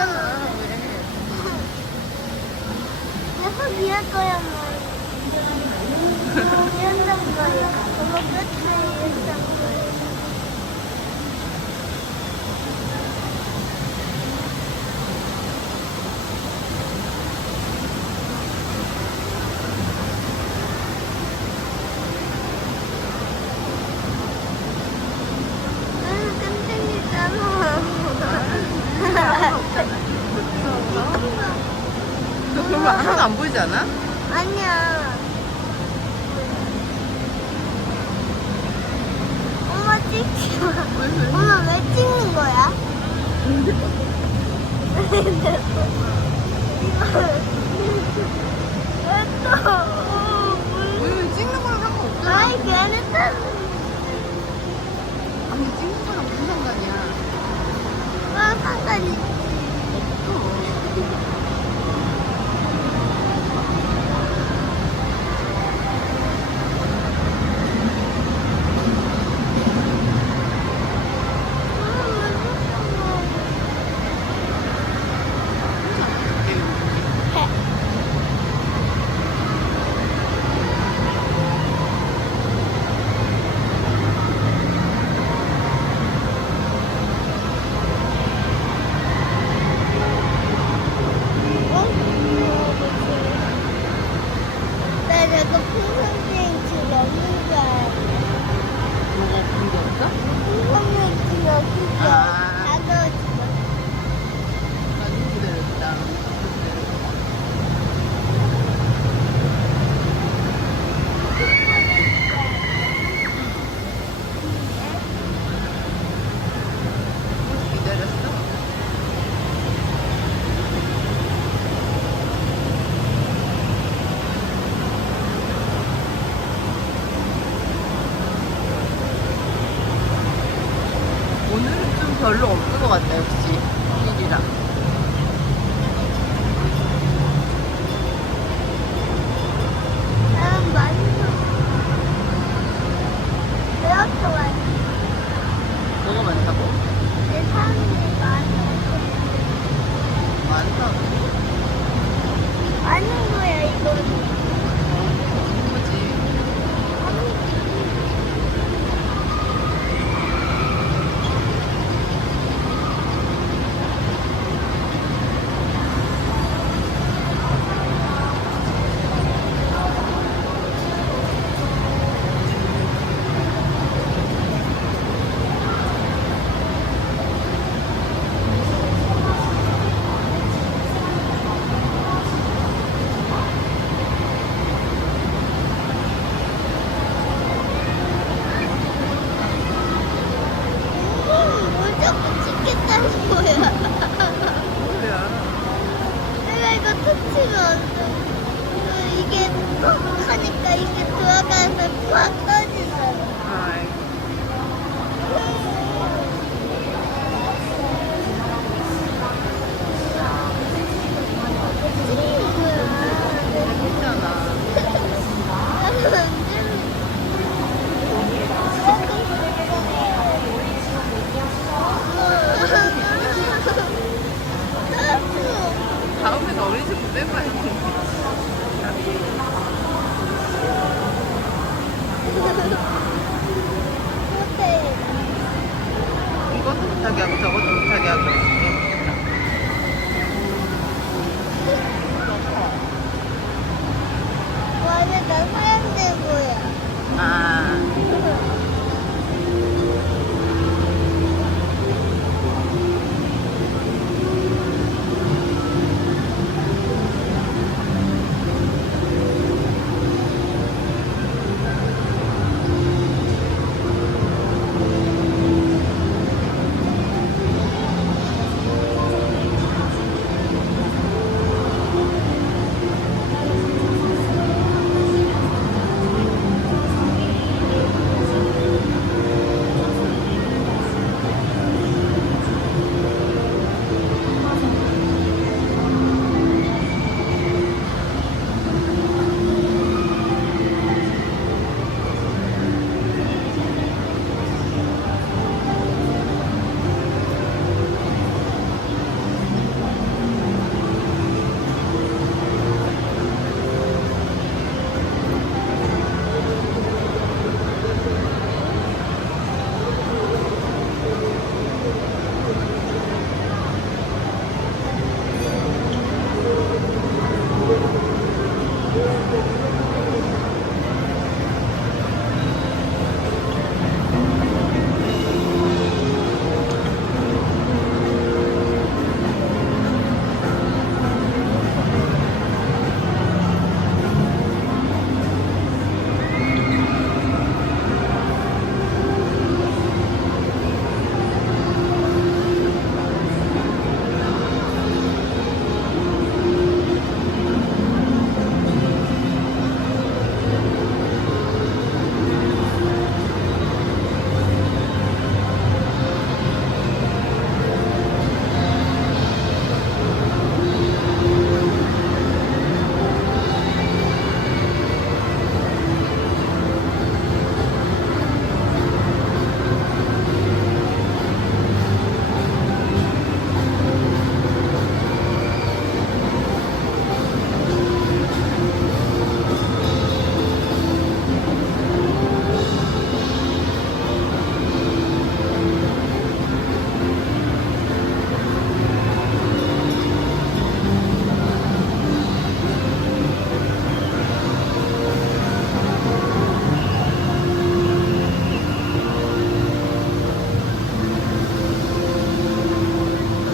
있잖아. 왜? 내가 미안 거야, 뭐. 미안한 거야. 엄마 끝에 미안한 거야. 너 그러면 하나도 안 보이지 않아? 아니야. 엄마 찍지 마. 엄마 왜 찍는 거야? 왜 또? 왜 찍는 거랑 상관없잖아. 아이 괜찮다. 아니 찍는 거랑 무슨 상관이야? 상관이. 내가 풍선비행 집 없는 줄 알았어. 뭐가 그런 게 없어? 풍선비행 집 없는 줄 아. 알았어. 다 넣어주고. 나도 기다렸다. 기다렸어? 오늘은 좀 별로 없는 것 같다, 역시. 일이라. 나는 맛있어. 왜 이렇게 맛있어? 뭐가 많다고? 내 사람들이 많아. 많다. 많은 거야, 이거는. 뭐지? 뭘 자꾸 찍겠다는 거야. 뭐야? 내가 이거 터치면 안 돼. 이게 뻑뻑하니까 이게 들어가서 꽉 떠지잖아. 아이, 찍는 거야. 재밌잖아. 나는 안 재밌어. 다음에 어린이집 빼고 와야지. 못해. 이것도 못하게 하고 저것도 못하게 하고. 맞아, 나 사람들 보여. 아,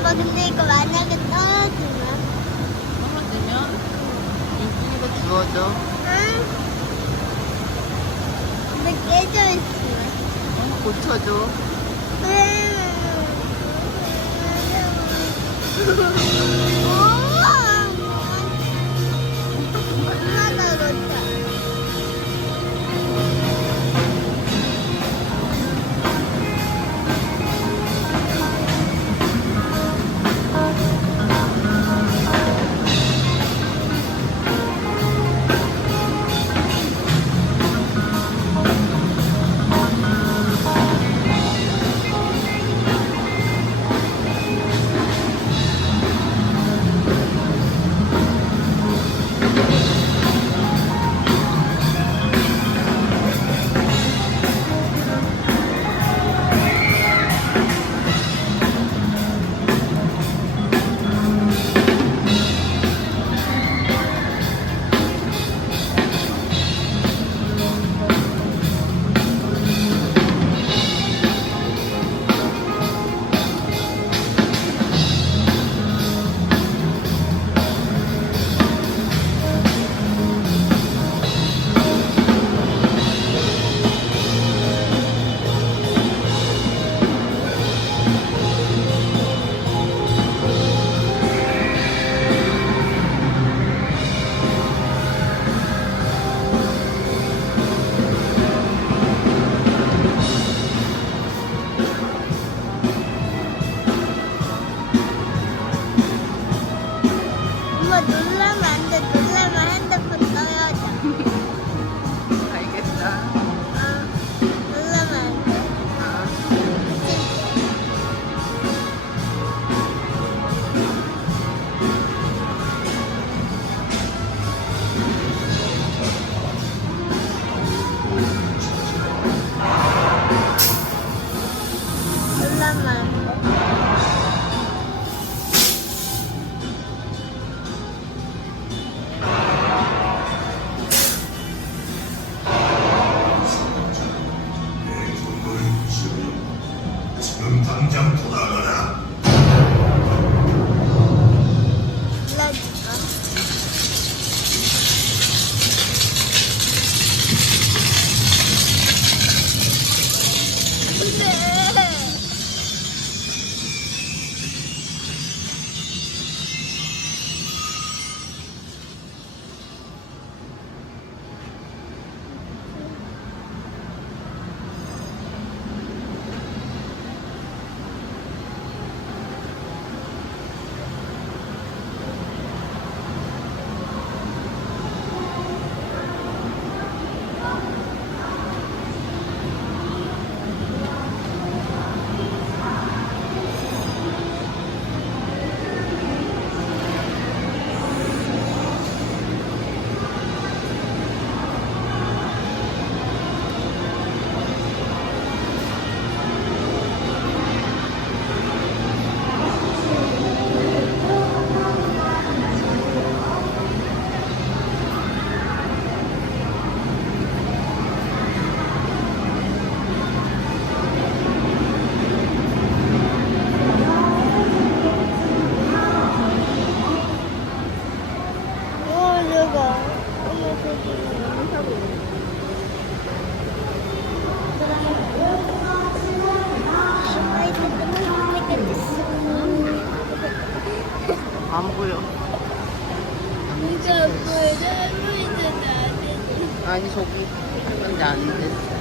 엄마 근데 이거 만약에 떨어지면? 떨어지면 윤준이가 주워줘. 응? 근데 깨져 있으면? 고쳐줘. 엄마가 그렇다. 엄마 놀라면 안 돼. 놀라면 핸드폰 떠야죠. 알겠어. 놀라면 안 돼. 놀라면 안 돼. 지금 당장 돌아가라. 놀라줄까? 근데 누가? 어머 저기 영상. 아 이제 끝났으니까 됐어. 안 보여. 진짜 보이잖아. 안 되지. 아니, 저기. 근데 안 됐어.